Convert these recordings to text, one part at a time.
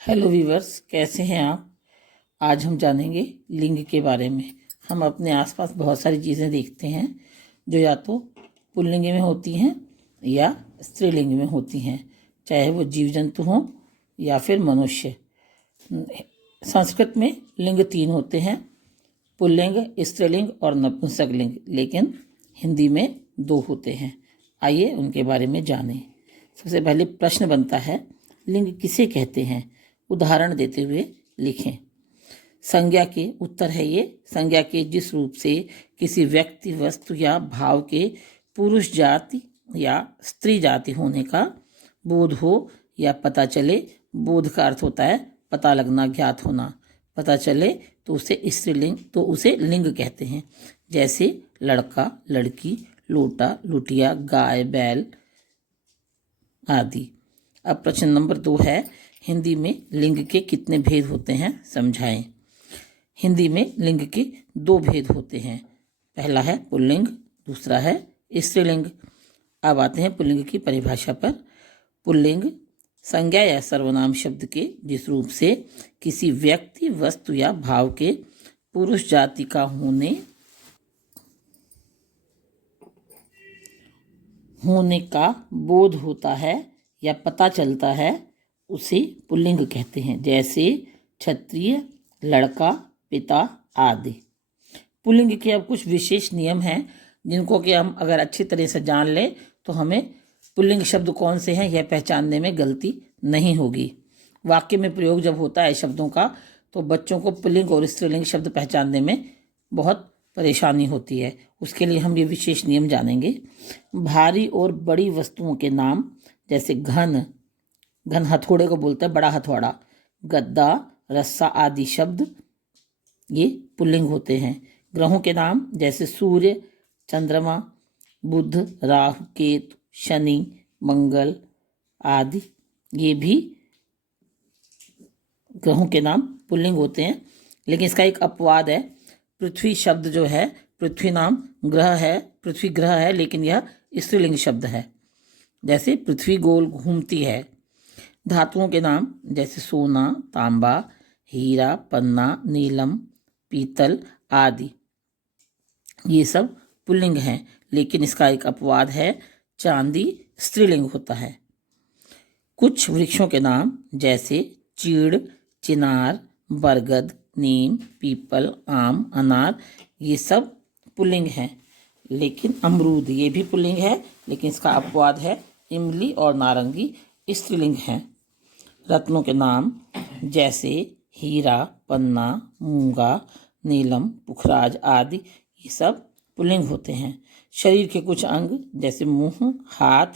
Hello viewers, कैसे हैं आप। आज हम जानेंगे लिंग के बारे में। हम अपने आसपास बहुत सारी चीज़ें देखते हैं जो या तो पुल्लिंग में होती हैं या स्त्रीलिंग में होती हैं, चाहे वो जीव जंतु हों या फिर मनुष्य। संस्कृत में लिंग 3 होते हैं, पुल्लिंग, स्त्रीलिंग और नपुंसकलिंग, लेकिन हिंदी में 2 होते हैं। आइए उनके बारे में जानें। सबसे पहले प्रश्न बनता है, लिंग किसे कहते हैं? उदाहरण देते हुए लिखें। संज्ञा के उत्तर है ये। संज्ञा के जिस रूप से किसी व्यक्ति, वस्तु या भाव के पुरुष जाति या स्त्री जाति होने का बोध हो या पता चले। बोध का अर्थ होता है पता लगना, ज्ञात होना। पता चले तो उसे लिंग कहते हैं, जैसे लड़का, लड़की, लोटा, लुटिया, गाय, बैल आदि। अब प्रश्न नंबर 2 है, हिंदी में लिंग के कितने भेद होते हैं, समझाएं। हिंदी में लिंग के 2 भेद होते हैं। पहला है पुल्लिंग, दूसरा है स्त्रीलिंग। अब आते हैं पुल्लिंग की परिभाषा पर। पुल्लिंग संज्ञा या सर्वनाम शब्द के जिस रूप से किसी व्यक्ति, वस्तु या भाव के पुरुष जाति का होने का बोध होता है या पता चलता है, उसे पुल्लिंग कहते हैं, जैसे क्षत्रिय, लड़का, पिता आदि। पुल्लिंग के अब कुछ विशेष नियम हैं जिनको कि हम अगर अच्छी तरह से जान लें तो हमें पुल्लिंग शब्द कौन से हैं यह पहचानने में गलती नहीं होगी। वाक्य में प्रयोग जब होता है शब्दों का तो बच्चों को पुल्लिंग और स्त्रीलिंग शब्द पहचानने में बहुत परेशानी होती है। उसके लिए हम ये विशेष नियम जानेंगे। भारी और बड़ी वस्तुओं के नाम, जैसे घन हथौड़े को बोलते हैं बड़ा हथौड़ा, गद्दा, रस्सा आदि शब्द ये पुल्लिंग होते हैं। ग्रहों के नाम, जैसे सूर्य, चंद्रमा, बुध, राहु, केतु, शनि, मंगल आदि, ये भी ग्रहों के नाम पुल्लिंग होते हैं। लेकिन इसका एक अपवाद है। पृथ्वी शब्द जो है, पृथ्वी नाम ग्रह है, पृथ्वी ग्रह है, लेकिन यह स्त्रीलिंग शब्द है, जैसे पृथ्वी गोल घूमती है। धातुओं के नाम, जैसे सोना, तांबा, हीरा, पन्ना, नीलम, पीतल आदि, ये सब पुल्लिंग हैं। लेकिन इसका एक अपवाद है, चांदी स्त्रीलिंग होता है। कुछ वृक्षों के नाम, जैसे चीड़, चिनार, बरगद, नीम, पीपल, आम, अनार, ये सब पुल्लिंग हैं। लेकिन अमरूद ये भी पुल्लिंग है, लेकिन इसका अपवाद है, इमली और नारंगी स्त्रीलिंग हैं। रत्नों के नाम, जैसे हीरा, पन्ना, मूंगा, नीलम, पुखराज आदि, ये सब पुल्लिंग होते हैं। शरीर के कुछ अंग, जैसे मुंह, हाथ,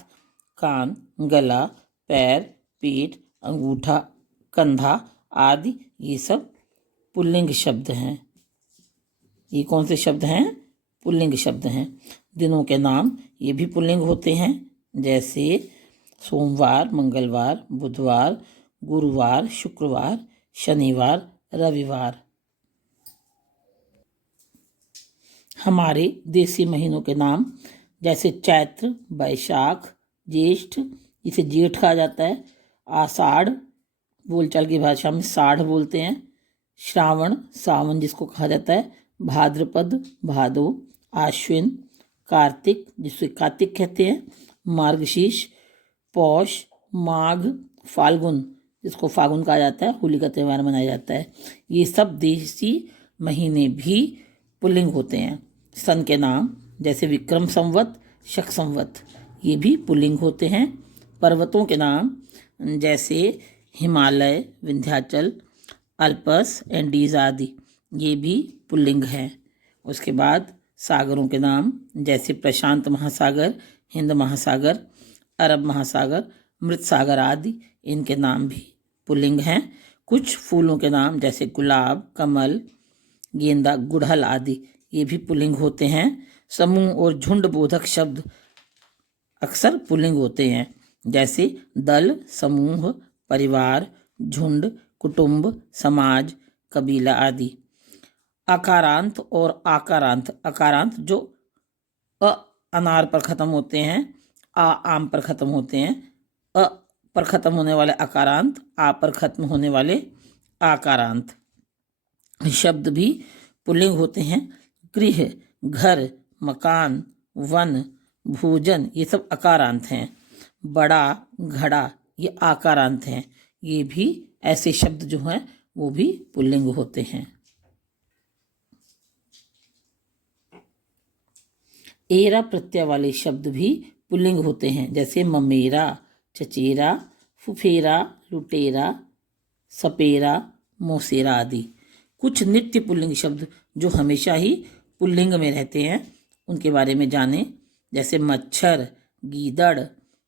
कान, गला, पैर, पेट, अंगूठा, कंधा आदि, ये सब पुल्लिंग शब्द हैं। ये कौन से शब्द हैं? पुल्लिंग शब्द हैं। दिनों के नाम, ये भी पुल्लिंग होते हैं, जैसे सोमवार, मंगलवार, बुधवार, गुरुवार, शुक्रवार, शनिवार, रविवार। हमारे देसी महीनों के नाम, जैसे चैत्र, वैशाख, ज्येष्ठ, इसे जेठ कहा जाता है, आषाढ़, बोलचाल की भाषा में साढ़ बोलते हैं, श्रावण, सावन जिसको कहा जाता है, भाद्रपद, भादो, आश्विन, कार्तिक जिसे कार्तिक कहते हैं, मार्गशीर्ष, पौष, माघ, फाल्गुन जिसको फागुन कहा जाता है, होली का त्यौहार मनाया जाता है। ये सब देसी महीने भी पुल्लिंग होते हैं। सन के नाम, जैसे विक्रम संवत, शक संवत, ये भी पुल्लिंग होते हैं। पर्वतों के नाम, जैसे हिमालय, विंध्याचल, अल्पस, एंडीज आदि, ये भी पुल्लिंग हैं। उसके बाद सागरों के नाम, जैसे प्रशांत महासागर, हिंद महासागर, अरब महासागर, मृत सागर आदि, इनके नाम भी पुल्लिंग हैं। कुछ फूलों के नाम, जैसे गुलाब, कमल, गेंदा, गुड़हल आदि, ये भी पुल्लिंग होते हैं। समूह और झुंड बोधक शब्द अक्सर पुल्लिंग होते हैं, जैसे दल, समूह, परिवार, झुंड, कुटुंब, समाज, कबीला आदि। अकारांत और आकारांत, अकारांत जो अ अनार पर खत्म होते हैं, आ आम पर खत्म होते हैं, अ पर खत्म होने वाले अकारांत, आ पर खत्म होने वाले आकारांत। शब्द भी पुल्लिंग होते हैं। गृह, घर, मकान, वन, भोजन, ये सब अकारांत हैं। बड़ा, घड़ा, ये आकारांत हैं। ये भी ऐसे शब्द जो हैं वो भी पुल्लिंग होते हैं। एरा प्रत्यय वाले शब्द भी पुल्लिंग होते हैं, जैसे ममेरा, चचेरा, फुफेरा, लुटेरा, सपेरा, मौसेरा आदि। कुछ नित्य पुल्लिंग शब्द जो हमेशा ही पुल्लिंग में रहते हैं उनके बारे में जानें, जैसे मच्छर, गीदड़,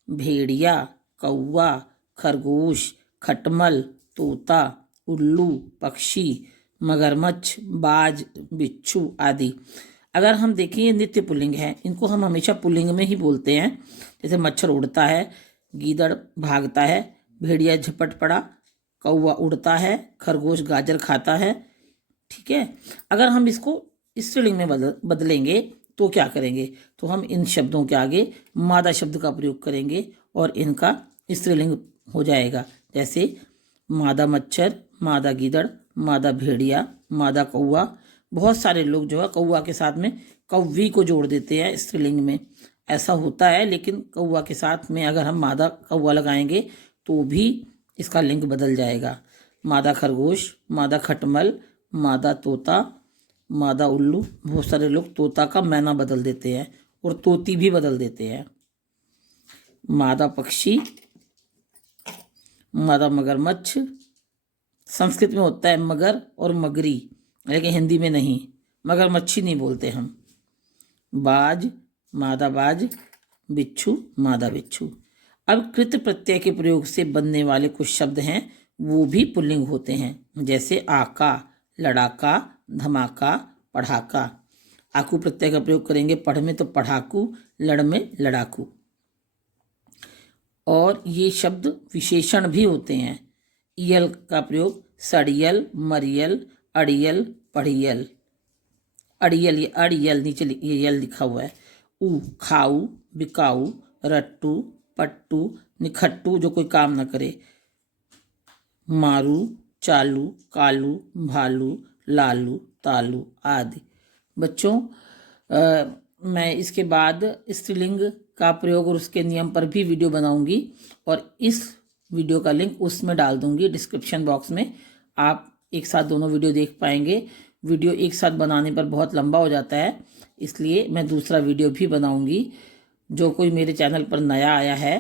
भेड़िया, कौवा, खरगोश, खटमल, तोता, उल्लू, पक्षी, मगरमच्छ, बाज, बिच्छू आदि। अगर हम देखें ये नित्य पुल्लिंग है, इनको हम हमेशा पुल्लिंग में ही बोलते हैं। जैसे मच्छर उड़ता है, गीदड़ भागता है, भेड़िया झपट पड़ा, कौवा उड़ता है, खरगोश गाजर खाता है। ठीक है, अगर हम इसको स्त्रीलिंग में बदलेंगे तो क्या करेंगे, तो हम इन शब्दों के आगे मादा शब्द का प्रयोग करेंगे और इनका स्त्रीलिंग हो जाएगा। जैसे मादा मच्छर, मादा गीदड़, मादा भेड़िया, मादा कौवा। बहुत सारे लोग जो है कौवा के साथ में कौवी को जोड़ देते हैं स्त्रीलिंग में, ऐसा होता है, लेकिन कौवा के साथ में अगर हम मादा कौवा लगाएंगे तो भी इसका लिंग बदल जाएगा। मादा खरगोश, मादा खटमल, मादा तोता, मादा उल्लू। बहुत सारे लोग तोता का मैना बदल देते हैं और तोती भी बदल देते हैं। मादा पक्षी, मादा मगरमच्छ। संस्कृत में होता है मगर और मगरी, लेकिन हिंदी में नहीं, मगरमच्छी नहीं बोलते हम। बाज, मादा बाज, बिच्छू, मादा बिच्छू। अब कृत प्रत्यय के प्रयोग से बनने वाले कुछ शब्द हैं वो भी पुल्लिंग होते हैं, जैसे आका, लड़ाका, धमाका, पढ़ाका। आकू प्रत्यय का प्रयोग करेंगे पढ़ में तो पढ़ाकू, लड़ में लड़ाकू। और ये शब्द विशेषण भी होते हैं। इयल का प्रयोग सड़ियल, मरियल, अड़ियल, पढ़ियल। अड़ियल, ये अड़ियल नीचे ये यल लिखा हुआ है। ऊ, खाऊ, बिकाऊ, रट्टू, पट्टू, निखट्टू, जो कोई काम न करे। मारू, चालू, कालू, भालू, लालू, तालू आदि। बच्चों, मैं इसके बाद स्त्रीलिंग का प्रयोग और उसके नियम पर भी वीडियो बनाऊंगी और इस वीडियो का लिंक उसमें डाल दूंगी डिस्क्रिप्शन बॉक्स में। आप एक साथ दोनों वीडियो देख पाएंगे। वीडियो एक साथ बनाने पर बहुत लंबा हो जाता है, इसलिए मैं दूसरा वीडियो भी बनाऊंगी। जो कोई मेरे चैनल पर नया आया है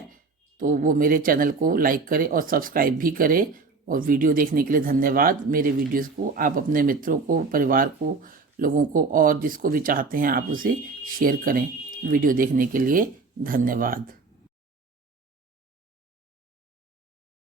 तो वो मेरे चैनल को लाइक करे और सब्सक्राइब भी करे। और वीडियो देखने के लिए धन्यवाद। मेरे वीडियोस को आप अपने मित्रों को, परिवार को, लोगों को और जिसको भी चाहते हैं आप उसे शेयर करें। वीडियो देखने के लिए धन्यवाद।